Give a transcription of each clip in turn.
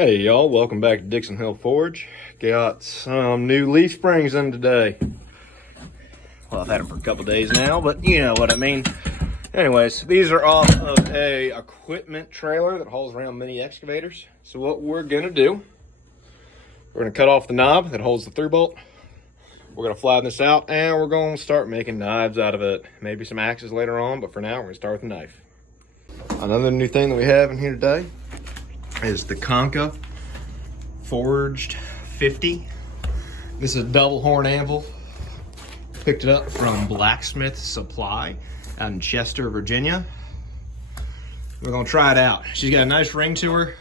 Hey y'all, welcome back to Dixon Hill Forge. Got some new leaf springs in today. Well, I've had them for a couple days now, but you know what I mean. Anyways, these are off of a equipment trailer that hauls around mini excavators. So what we're gonna do, we're gonna cut off the knob that holds the through bolt. We're gonna flatten this out and we're gonna start making knives out of it. Maybe some axes later on, but for now we're gonna start with a knife. Another new thing that we have in here today is the Conca Forged 50. This is a double horn anvil. Picked it up from Blacksmith Supply out in Chester, Virginia. We're gonna try it out. She's got a nice ring to her.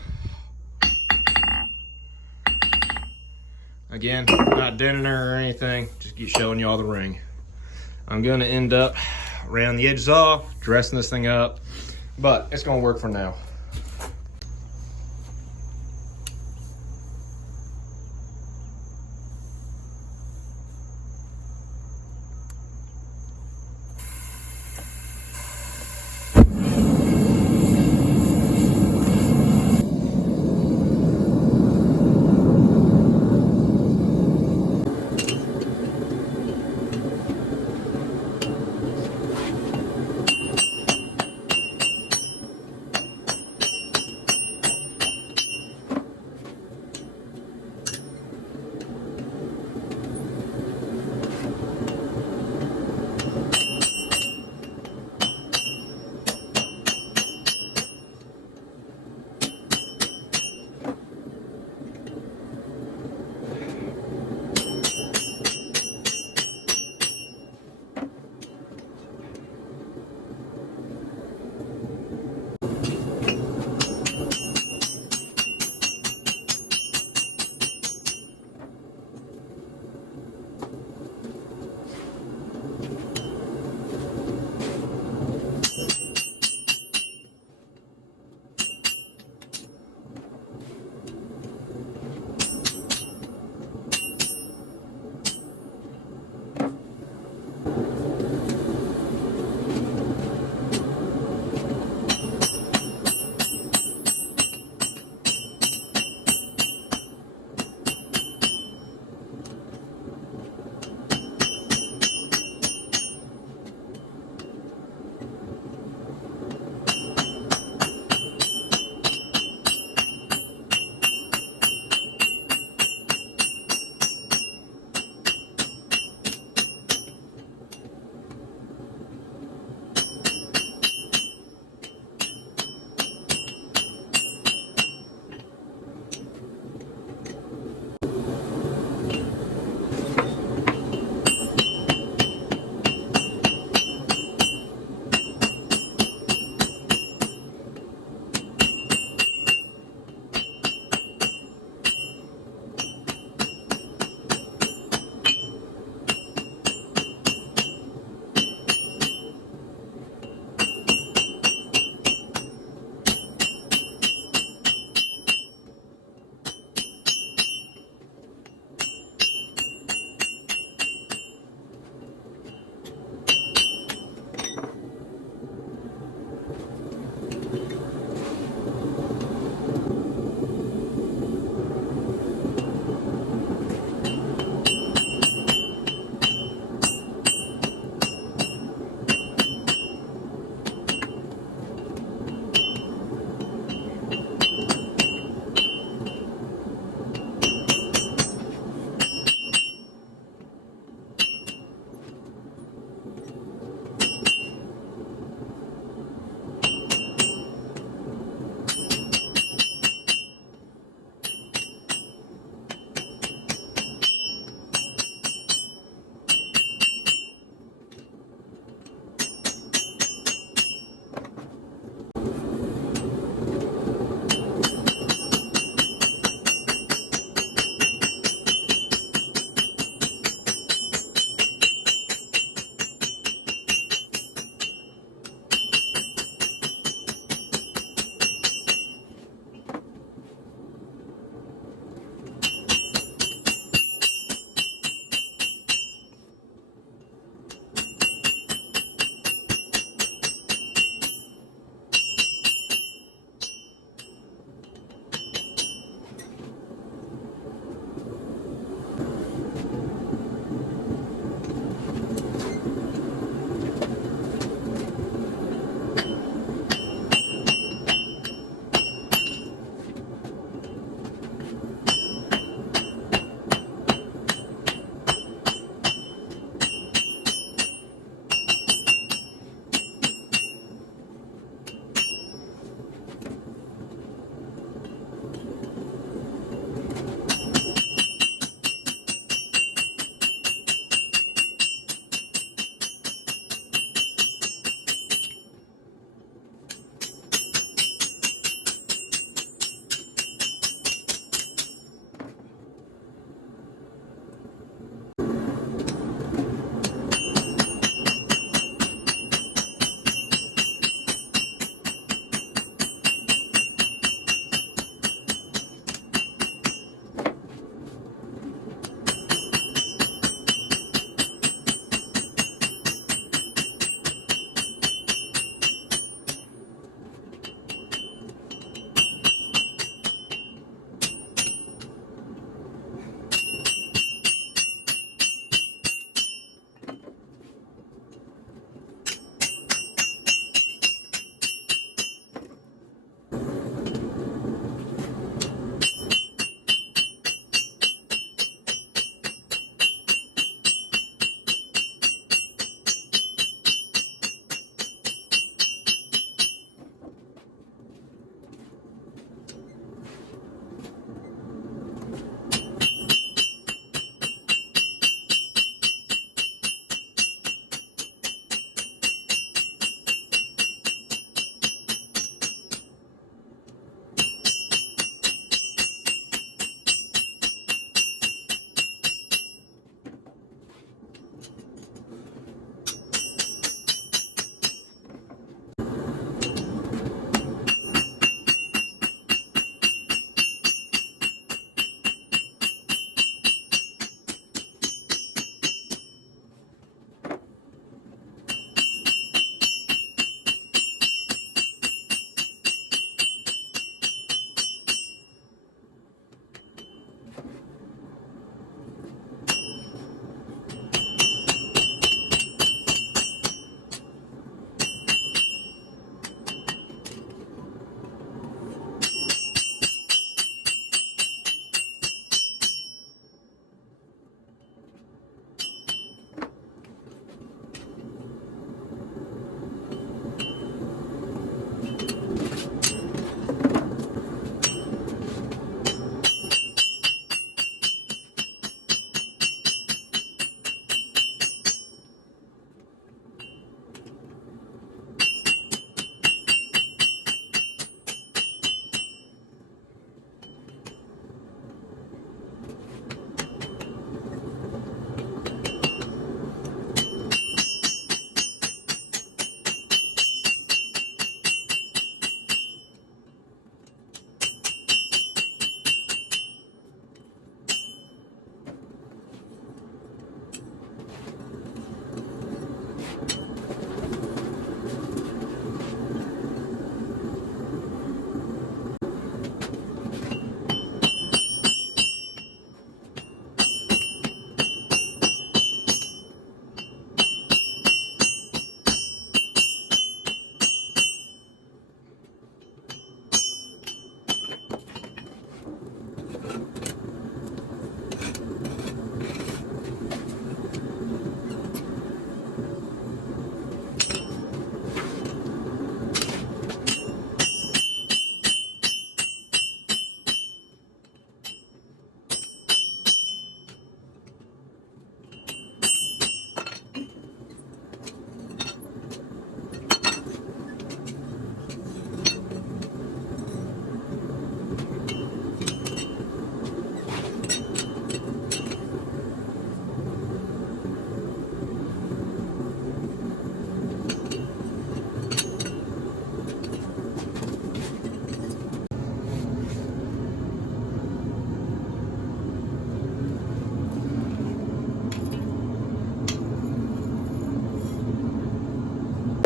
Again, not denting her or anything, just keep showing you all the ring. I'm gonna end up round the edges off, dressing this thing up, but it's gonna work for now.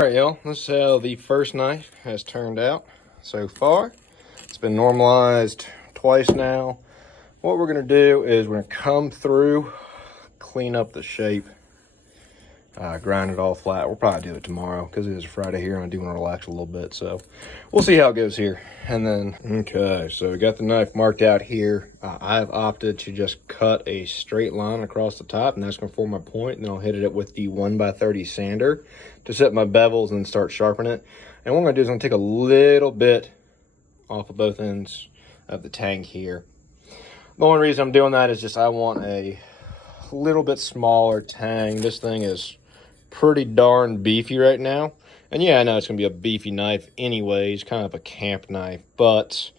Alright y'all, this is how the first knife has turned out so far. It's been normalized twice now. What we're going to do is we're going to come through, clean up the shape, grind it all flat. We'll probably do it tomorrow because it is Friday here and I do want to relax a little bit. So we'll see how it goes here. And then, okay, so we got the knife marked out here. I've opted to just cut a straight line across the top, and that's going to form my point. And then I'll hit it with the 1x30 sander to set my bevels and start sharpening it. And what I'm going to do is I'm going to take a little bit off of both ends of the tang here. The only reason I'm doing that is just I want a little bit smaller tang. This thing is pretty darn beefy right now. And yeah, I know it's going to be a beefy knife anyways, kind of a camp knife, but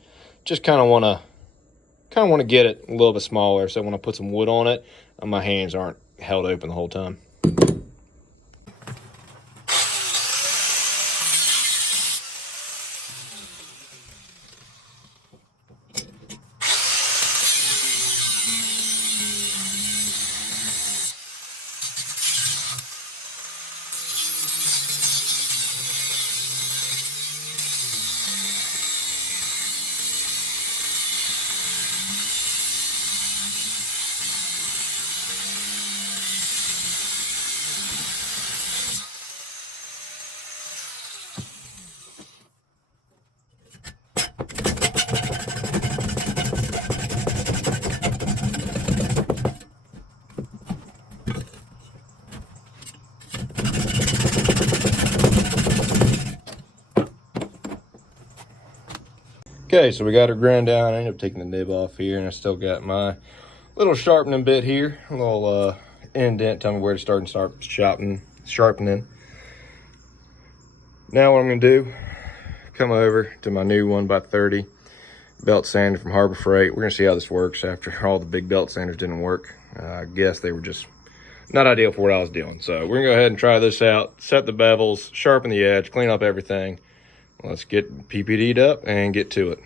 just kind of want to get it a little bit smaller so when I put some wood on it, my hands aren't held open the whole time. Okay, so we got her ground down. I ended up taking the nib off here, and I still got my little sharpening bit here, a little indent telling me where to start and start sharpening. Now what I'm gonna do, come over to my new 1x30 belt sander from Harbor Freight. We're gonna see how this works after all the big belt sanders didn't work. I guess they were just not ideal for what I was doing. So we're gonna go ahead and try this out, set the bevels, sharpen the edge, clean up everything. Let's get PPD'd up and get to it.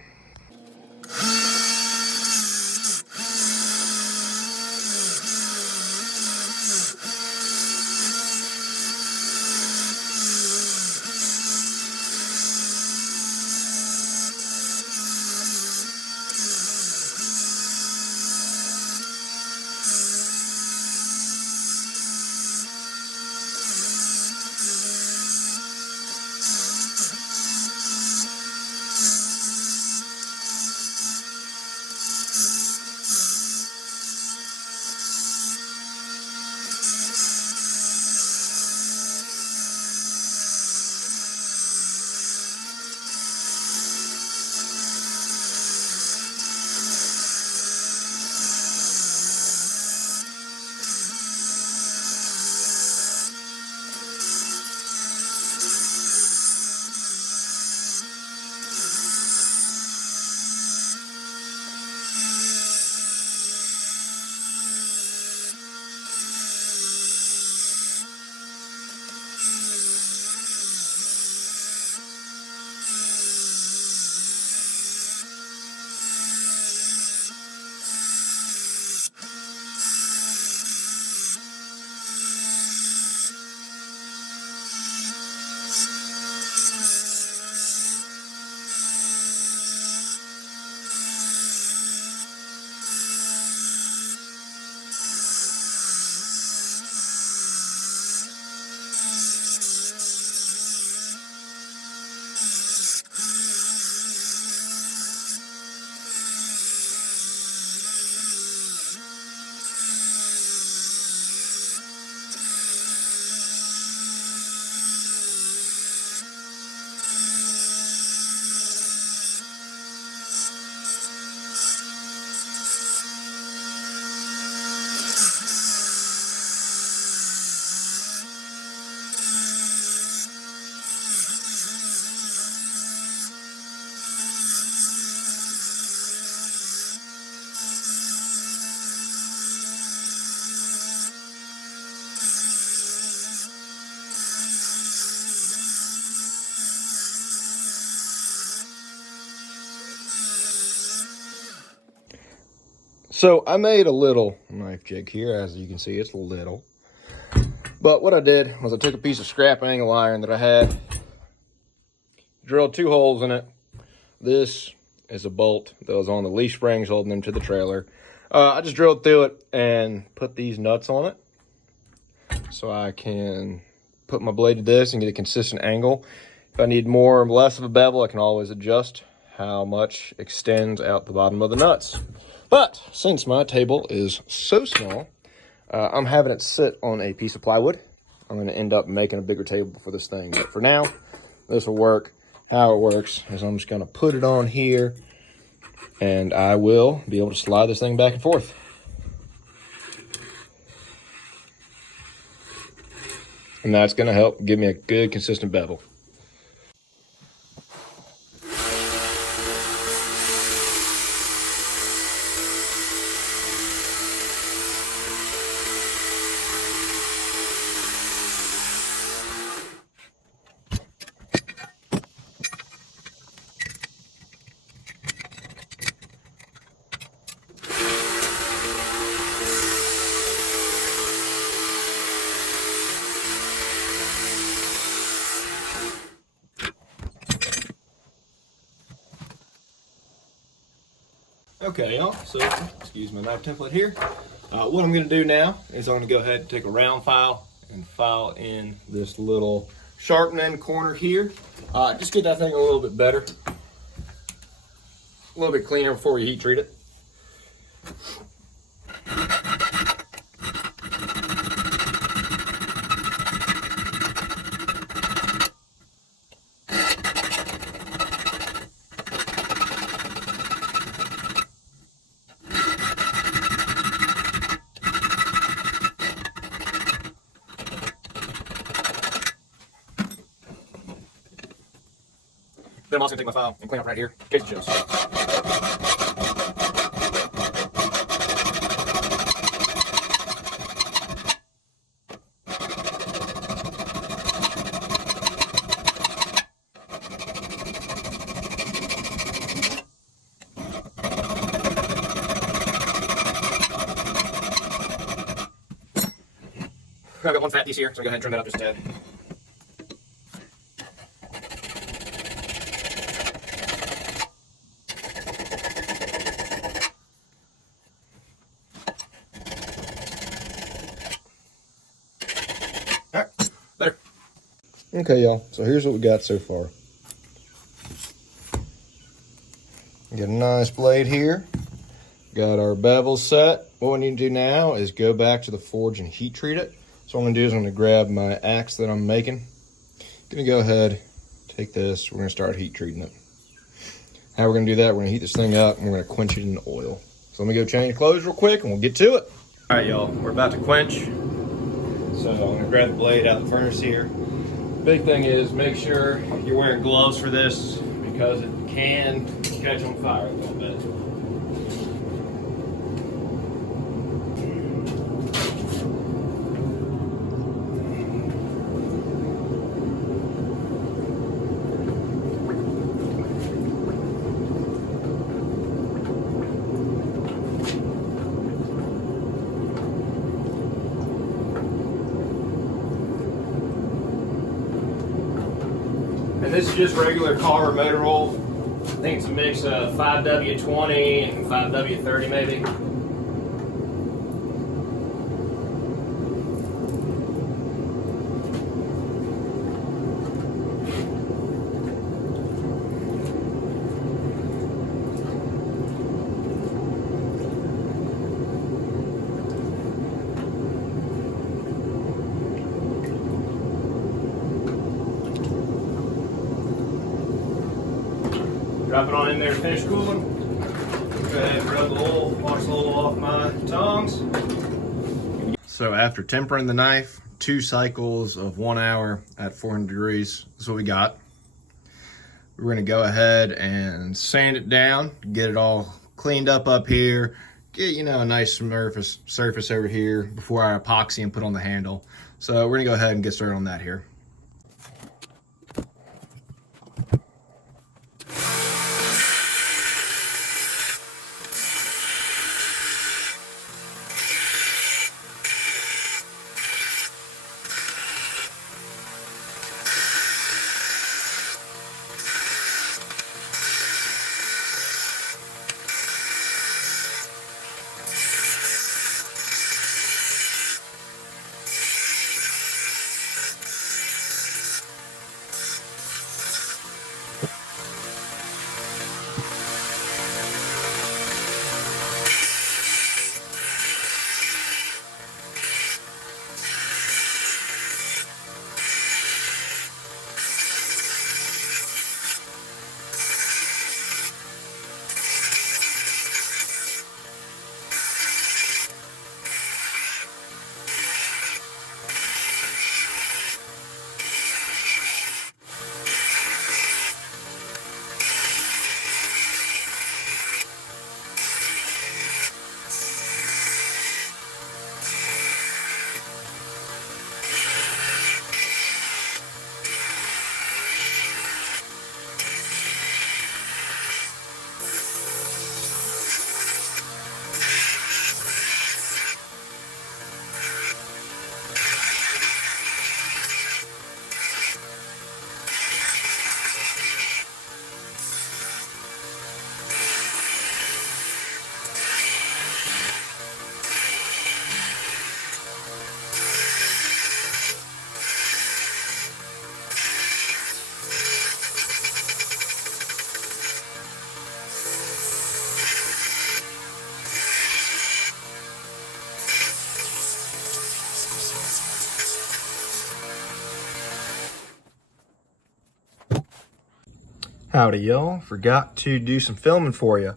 So I made a little knife jig here. As you can see, it's little. But what I did was I took a piece of scrap angle iron that I had, drilled 2 holes in it. This is a bolt that was on the leaf springs holding them to the trailer. I just drilled through it and put these nuts on it so I can put my blade to this and get a consistent angle. If I need more or less of a bevel, I can always adjust how much extends out the bottom of the nuts. But since my table is so small, I'm having it sit on a piece of plywood. I'm going to end up making a bigger table for this thing. But for now, this will work. How it works is I'm just going to put it on here, and I will be able to slide this thing back and forth. And that's going to help give me a good, consistent bevel. Okay, y'all, so excuse my knife template here. What I'm going to do now is I'm going to go ahead and take a round file and file in this little sharpening corner here. Just get that thing a little bit better, a little bit cleaner before you heat treat it. Then I'm also going to take my file and clean up right here, in case it shows. I've got one fat piece here, so I'll go ahead and trim that up just a tad. Alright, better. Okay, y'all, so here's what we got so far. Got a nice blade here. Got our bevel set. What we need to do now is go back to the forge and heat treat it. So what I'm gonna do is I'm gonna grab my axe that I'm making. Gonna go ahead, take this, we're gonna start heat treating it. How we're gonna do that, we're gonna heat this thing up and we're gonna quench it in oil. So let me go change clothes real quick and we'll get to it. All right, y'all, we're about to quench. So I'm gonna grab the blade out of the furnace here. Big thing is make sure you're wearing gloves for this because it can catch on fire a little bit. And this is just regular car motor oil. I think it's a mix of 5W20 and 5W30 maybe. Drop it on in there to finish cooling. Go ahead and rub the oil, wash the oil off my tongs. So after tempering the knife, 2 cycles of 1 hour at 400 degrees, that's what we got. We're gonna go ahead and sand it down, get it all cleaned up here, get, you know, a nice surface over here before I epoxy and put on the handle. So we're gonna go ahead and get started on that here. Howdy y'all, forgot to do some filming for you.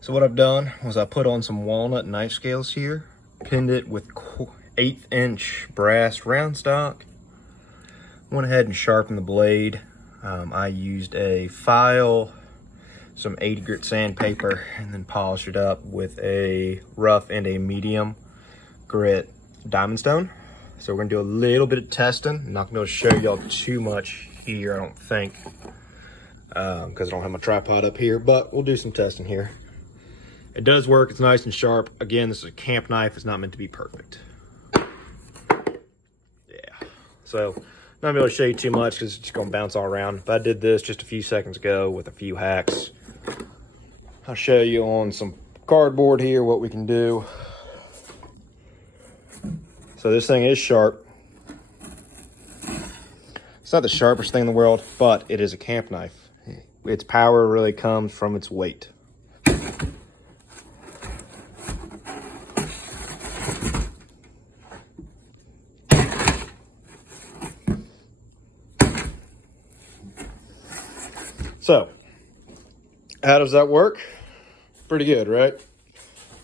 So what I've done was I put on some walnut knife scales here, pinned it with 1/8" brass round stock, went ahead and sharpened the blade. I used a file, some 80 grit sandpaper, and then polished it up with a rough and a medium grit diamond stone. So we're gonna do a little bit of testing. I'm not gonna be able to show y'all too much here, I don't think, because I don't have my tripod up here, but we'll do some testing here. It does work, it's nice and sharp. Again, this is a camp knife, it's not meant to be perfect. Yeah, so not gonna be able to show you too much because it's just gonna bounce all around. If I did this just a few seconds ago with a few hacks, I'll show you on some cardboard here what we can do. So this thing is sharp. It's not the sharpest thing in the world, but it is a camp knife. Its power really comes from its weight. So, how does that work? Pretty good, right?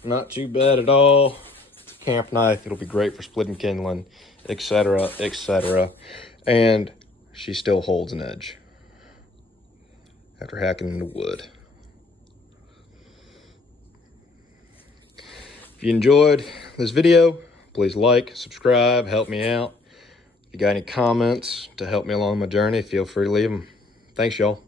Not too bad at all. It's a camp knife. It'll be great for splitting kindling, etc., etc. And she still holds an edge after hacking into wood. If you enjoyed this video, please like, subscribe, help me out. If you got any comments to help me along my journey, feel free to leave them. Thanks, y'all.